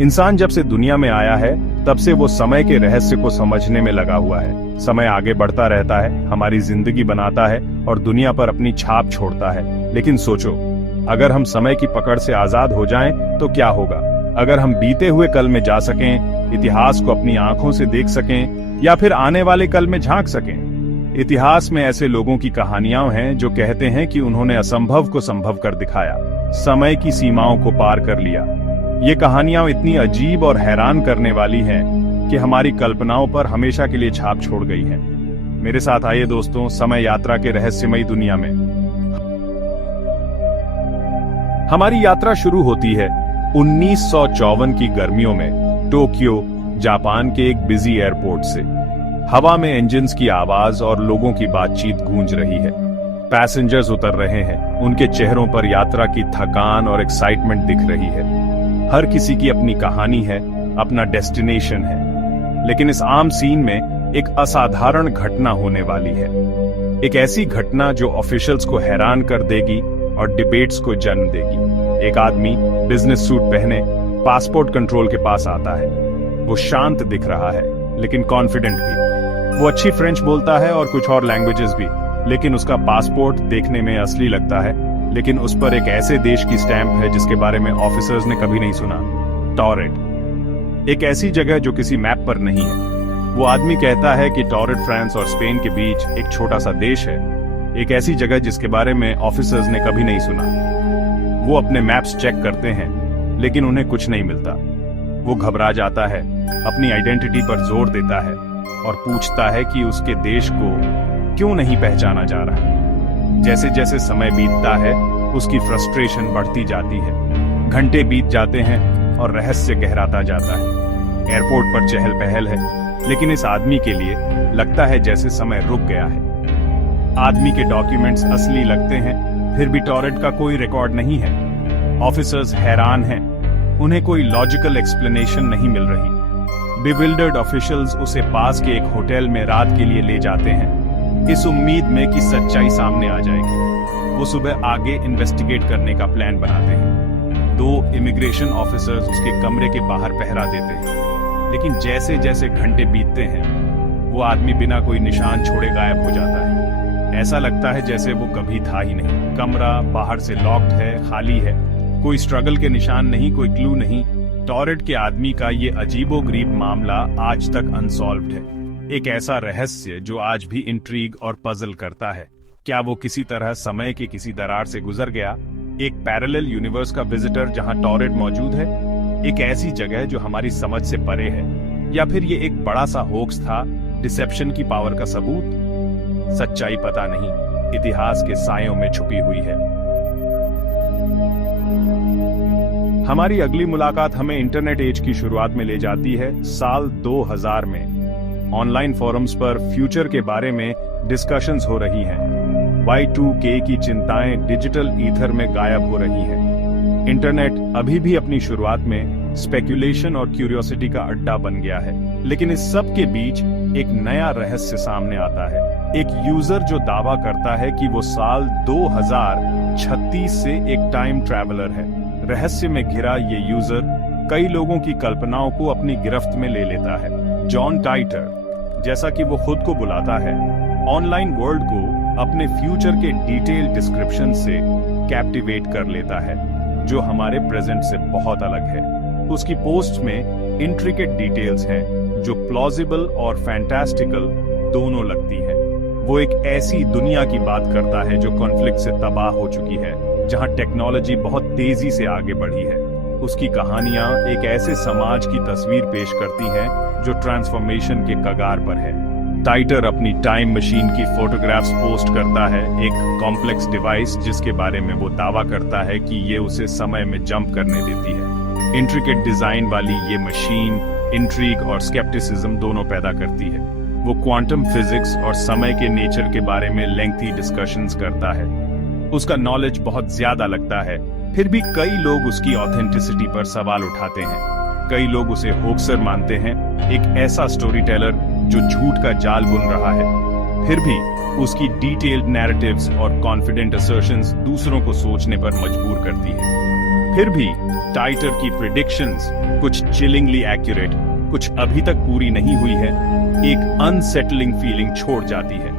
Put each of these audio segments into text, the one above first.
इंसान जब से दुनिया में आया है तब से वो समय के रहस्य को समझने में लगा हुआ है। समय आगे बढ़ता रहता है, हमारी जिंदगी बनाता है और दुनिया पर अपनी छाप छोड़ता है। लेकिन सोचो, अगर हम समय की पकड़ से आजाद हो जाएं तो क्या होगा? अगर हम बीते हुए कल में जा सकें, इतिहास को अपनी आंखों से देख सकें या फिर आने वाले कल में झांक सकें। इतिहास में ऐसे लोगों की कहानियां हैं जो कहते हैं कि उन्होंने असंभव को संभव कर दिखाया, समय की सीमाओं को पार कर लिया। ये कहानियां इतनी अजीब और हैरान करने वाली हैं कि हमारी कल्पनाओं पर हमेशा के लिए छाप छोड़ गई हैं। मेरे साथ आइए दोस्तों, समय यात्रा के रहस्यमयी दुनिया में। हमारी यात्रा शुरू होती है 1954 की गर्मियों में टोक्यो, जापान के एक बिजी एयरपोर्ट से। हवा में इंजन्स की आवाज और लोगों की बातचीत गूंज रही है। पैसेंजर्स उतर रहे हैं, उनके चेहरों पर यात्रा की थकान और एक्साइटमेंट दिख रही है। हर किसी की अपनी कहानी है, अपना डेस्टिनेशन है। लेकिन इस आम सीन में एक असाधारण घटना होने वाली है। एक ऐसी घटना जो ऑफिशियल्स को हैरान कर देगी और डिबेट्स को जन्म देगी। एक आदमी बिजनेस सूट पहने पासपोर्ट कंट्रोल के पास आता है। वो शांत दिख रहा है लेकिन कॉन्फिडेंट भी। वो अच्छी फ्रेंच बोलता है और कुछ और लैंग्वेजेस भी, लेकिन उसका पासपोर्ट देखने में असली लगता है। लेकिन उस पर एक ऐसे देश की स्टैंप है जिसके बारे में ऑफिसर्स ने कभी नहीं सुना, टॉरेट। एक ऐसी जगह जो किसी मैप पर नहीं है। वो आदमी कहता है कि टॉरेट फ्रांस और स्पेन के बीच एक छोटा सा देश है, एक ऐसी जगह जिसके बारे में ऑफिसर्स ने कभी नहीं सुना। वो अपने मैप्स चेक करते हैं लेकिन उन्हें कुछ नहीं मिलता। वो घबरा जाता है, अपनी आइडेंटिटी पर जोर देता है और पूछता है कि उसके देश को क्यों नहीं पहचाना जा रहा। जैसे जैसे समय बीतता है उसकी फ्रस्ट्रेशन बढ़ती जाती है। घंटे बीत जाते हैं और रहस्य गहराता जाता है। एयरपोर्ट पर चहल पहल है, लेकिन इस आदमी के लिए लगता है जैसे समय रुक गया है। आदमी के डॉक्यूमेंट्स असली लगते हैं, फिर भी टॉरेट का कोई रिकॉर्ड नहीं है। ऑफिसर्स हैरान हैं, उन्हें कोई लॉजिकल एक्सप्लेनेशन नहीं मिल रही। बिविल्डर्ड ऑफिशियल्स उसे पास के एक होटल में रात के लिए ले जाते हैं, इस उम्मीद में कि सच्चाई सामने आ जाएगी। वो सुबह आगे इन्वेस्टिगेट करने का प्लान बनाते हैं। 2 इमिग्रेशन ऑफिसर्स उसके कमरे के बाहर पहरा देते हैं, लेकिन जैसे जैसे घंटे बीतते हैं वो आदमी बिना कोई निशान छोड़े गायब हो जाता है। ऐसा लगता है जैसे वो कभी था ही नहीं। कमरा बाहर से लॉक्ड है, खाली है, कोई स्ट्रगल के निशान नहीं, कोई क्लू नहीं। टॉरेट के आदमी का ये अजीबोगरीब मामला आज तक अनसॉल्व्ड है। एक ऐसा रहस्य जो आज भी इंट्रीग और पजल करता है। क्या वो किसी तरह समय के किसी दरार से गुजर गया? एक पैरेलल यूनिवर्स का विजिटर जहां टॉरेट मौजूद है? एक ऐसी जगह जो हमारी समझ से परे है? या फिर ये एक बड़ा सा होक्स था, डिसेप्शन की पावर का सबूत? सच्चाई पता नहीं, इतिहास के सायों में छुपी हुई है। हमारी अगली मुलाकात हमें इंटरनेट एज की शुरुआत में ले जाती है, साल 2000 में। ऑनलाइन फोरम्स पर फ्यूचर के बारे में डिस्कशंस हो रही हैं। Y2K की चिंताएं डिजिटल ईथर में गायब हो रही हैं। इंटरनेट अभी भी अपनी शुरुआत में स्पेक्यूलेशन और क्यूरियोसिटी का अड्डा बन गया है। लेकिन इस सब के बीच एक नया रहस्य सामने आता है। एक यूजर जो दावा करता है कि वो साल 2036 से एक टाइम ट्रैवलर है। रहस्य में घिरा ये यूजर कई लोगों की कल्पनाओं को अपनी गिरफ्त में ले लेता है। जॉन टाइटर, जैसा कि वो खुद को बुलाता है, ऑनलाइन वर्ल्ड को अपने फ्यूचर के डिटेल डिस्क्रिप्शन से कैप्टिवेट कर लेता है, जो हमारे प्रेजेंट से बहुत अलग है। उसकी पोस्ट में इंट्रिकेट डिटेल्स हैं जो प्लॉजिबल और फैंटास्टिकल दोनों लगती हैं। वो एक ऐसी दुनिया की बात करता है जो कॉन्फ्लिक्ट से तबाह हो चुकी है, जहां टेक्नोलॉजी बहुत तेजी से आगे बढ़ी है। उसकी कहानियां एक ऐसे समाज की तस्वीर पेश करती हैं जो ट्रांसफॉर्मेशन के कगार पर है। टाइटर अपनी टाइम मशीन की फोटोग्राफ्स पोस्ट करता है, एक कॉम्प्लेक्स डिवाइस जिसके बारे में वो दावा करता है कि ये उसे समय में जंप करने देती है। इंट्रिकेट डिजाइन वाली ये मशीन इंट्रीग और स्केप्टिसिज्म दोनों पैदा करती है। वो क्वांटम फिजिक्स और समय के नेचर के बारे में लेंथी डिस्कशंस करता है। उसका नॉलेज बहुत ज्यादा लगता है, फिर भी कई लोग उसकी ऑथेंटिसिटी पर सवाल उठाते हैं। कई लोग उसे होक्सर मानते हैं, एक ऐसा स्टोरी टेलर जो झूठ का जाल बुन रहा है। फिर भी उसकी डिटेल्ड नैरेटिव्स और कॉन्फिडेंट असर्शंस दूसरों को सोचने पर मजबूर करती है। फिर भी टाइटर की प्रिडिक्शंस, कुछ चिलिंगली एक्यूरेट, कुछ अभी तक पूरी नहीं हुई है, एक अनसेटलिंग फीलिंग छोड़ जाती है।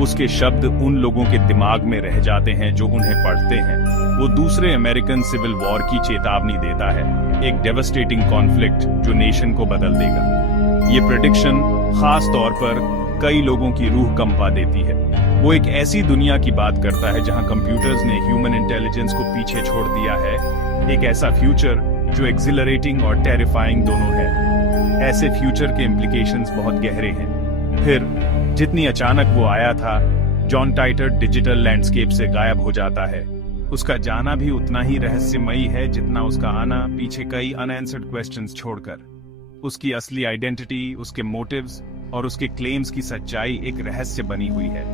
उसके शब्द उन लोगों के दिमाग में रह जाते हैं जो उन्हें पढ़ते हैं। वो दूसरे अमेरिकन सिविल वॉर की चेतावनी देता है, एक डेवस्टेटिंग कॉन्फ्लिक्ट जो नेशन को बदल देगा। ये प्रेडिक्शन खास तौर पर कई लोगों की रूह कंपा देती है। वो एक ऐसी दुनिया की बात करता है जहां कंप्यूटर्स ने ह्यूमन इंटेलिजेंस को पीछे छोड़ दिया है, एक ऐसा फ्यूचर जो एक्सिलरेटिंग और टेरिफाइंग दोनों है। ऐसे फ्यूचर के इम्प्लीकेशंस बहुत गहरे हैं। फिर जितनी अचानक वो आया था, जॉन टाइटर डिजिटल लैंडस्केप से गायब हो जाता है। उसका जाना भी उतना ही रहस्यमयी है जितना उसका आना, पीछे कई अनआंसर्ड क्वेश्चंस छोड़कर। उसकी असली आइडेंटिटी, उसके मोटिव्स और उसके क्लेम्स की सच्चाई एक रहस्य बनी हुई है।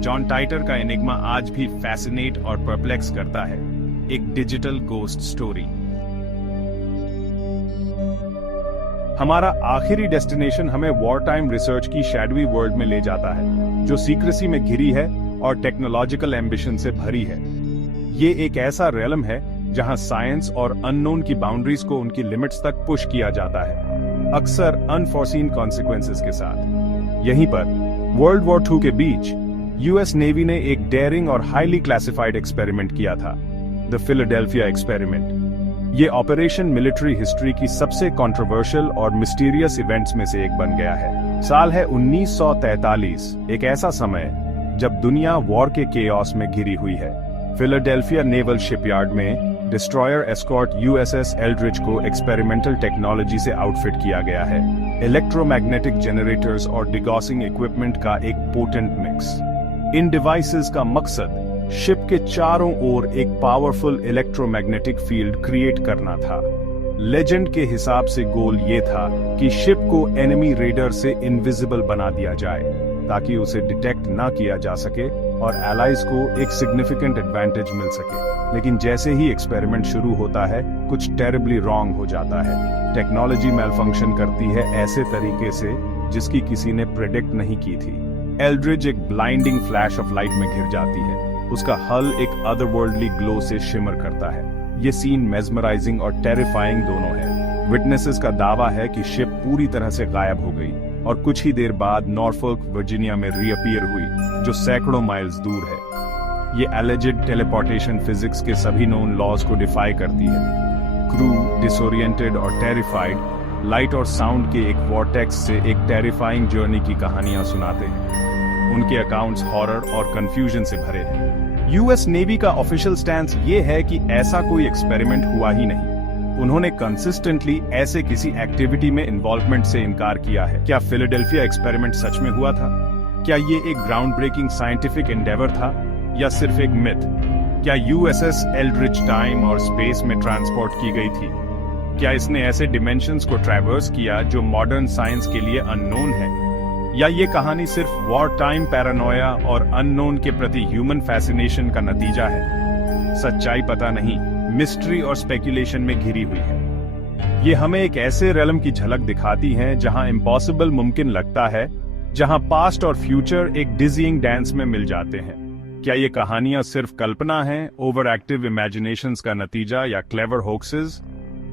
जॉन टाइटर का एनिग्मा आज भी फैसिनेट और परप्लेक्स करता है, एक डिजिटल गोस्ट स्टोरी। हमारा आखिरी डेस्टिनेशन हमें वॉर टाइम रिसर्च की शैडोवी वर्ल्ड में ले जाता है, जो सीक्रेसी में घिरी है और टेक्नोलॉजिकल एम्बिशन से भरी है। ये एक ऐसा रेलम है जहां साइंस और अननोन की बाउंड्रीज को उनकी लिमिट्स तक पुश किया जाता है, अक्सर अनफोर्सीन कॉन्सिक्वेंसेस के साथ। यहीं पर वर्ल्ड वॉर II के बीच यूएस नेवी ने एक डेयरिंग और हाईली क्लासिफाइड एक्सपेरिमेंट किया था, द फिलाडेल्फिया एक्सपेरिमेंट। ये ऑपरेशन मिलिट्री हिस्ट्री की सबसे कंट्रोवर्शियल और मिस्टीरियस इवेंट्स में से एक बन गया है। साल है 1943, एक ऐसा समय जब दुनिया वॉर के केओस में घिरी हुई है। फिलाडेल्फिया नेवल शिपयार्ड में डिस्ट्रॉयर एस्कॉर्ट USS एल्ड्रिच को एक्सपेरिमेंटल टेक्नोलॉजी से आउटफिट किया गया है, इलेक्ट्रोमैग्नेटिक जनरेटर्स और डिगॉसिंग इक्विपमेंट का एक पोटेंट मिक्स। इन डिवाइसेस का मकसद शिप के चारों ओर एक पावरफुल इलेक्ट्रोमैग्नेटिक फील्ड क्रिएट करना था। लेजेंड के हिसाब से गोल ये था कि शिप को एनिमी रेडर से इनविजिबल बना दिया जाए, ताकि उसे डिटेक्ट ना किया जा सके और एलाइज को एक सिग्निफिकेंट एडवांटेज मिल सके। लेकिन जैसे ही एक्सपेरिमेंट शुरू होता है, कुछ टेरिबली रॉन्ग हो जाता है। टेक्नोलॉजी मेलफंक्शन करती है ऐसे तरीके से जिसकी किसी ने प्रेडिक्ट नहीं की थी। एल्ड्रिच एक ब्लाइंडिंग फ्लैश ऑफ लाइट में घिर जाती है। उसका हल एक अदरवर्ल्डली ग्लो से शिमर करता है। ये सीन मेस्मराइजिंग और टेरिफाइंग दोनों है। विटनेसेस का दावा है कि शिप पूरी तरह से गायब हो गई और कुछ ही देर बाद नॉर्फोक वर्जीनिया में रीअपीयर हुई, जो सैकड़ों माइल्स दूर है। ये एलिजिड टेलीपोर्टेशन फिजिक्स के सभी नोन लॉज को डिफाई करती है। क्रू डिसोरिएंटेड और टेरिफाइड, लाइट और साउंड के एक वॉर्टेक्स से एक टेरिफाइंग जर्नी की कहानियां सुनाते हैं। उनके अकाउंट्स हॉरर और कंफ्यूजन से भरे हैं। यूएस नेवी का ऑफिशियल स्टैंस ये है कि ऐसा कोई एक्सपेरिमेंट हुआ ही नहीं। उन्होंने कंसिस्टेंटली ऐसे किसी एक्टिविटी में इन्वॉल्वमेंट से इनकार किया है। क्या फिलाडेल्फिया एक्सपेरिमेंट सच में हुआ था? क्या ये एक ग्राउंड ब्रेकिंग साइंटिफिक एंडेवर था या सिर्फ एक मिथ? क्या USS एल्ड्रिच टाइम और स्पेस में ट्रांसपोर्ट की गई थी? क्या इसने ऐसे डिमेंशंस को ट्रैवर्स किया जो मॉडर्न साइंस के लिए अननोन है? या ये कहानी सिर्फ वॉर टाइम पैरानोया और अननोन के प्रति ह्यूमन फैसिनेशन का नतीजा है? सच्चाई पता नहीं, मिस्ट्री और स्पेकुलेशन में घिरी हुई है। ये हमें एक ऐसे रेलम की झलक दिखाती है जहां इम्पॉसिबल मुमकिन लगता है, जहां पास्ट और फ्यूचर एक डिजीइंग डांस में मिल जाते हैं। क्या ये कहानियां सिर्फ कल्पना हैं, ओवर एक्टिव इमेजिनेशंस का नतीजा, या क्लेवर होक्सेस?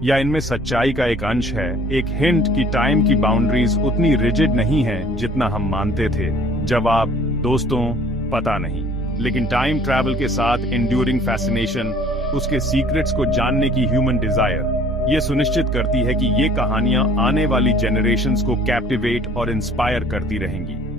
या इनमें सच्चाई का एक अंश है, एक हिंट कि टाइम की बाउंड्रीज उतनी रिजिड नहीं है जितना हम मानते थे? जवाब दोस्तों पता नहीं, लेकिन टाइम ट्रैवल के साथ एंड्यूरिंग फैसिनेशन, उसके सीक्रेट्स को जानने की ह्यूमन डिजायर, ये सुनिश्चित करती है कि ये कहानियां आने वाली जेनरेशंस को कैप्टिवेट और इंस्पायर करती रहेंगी।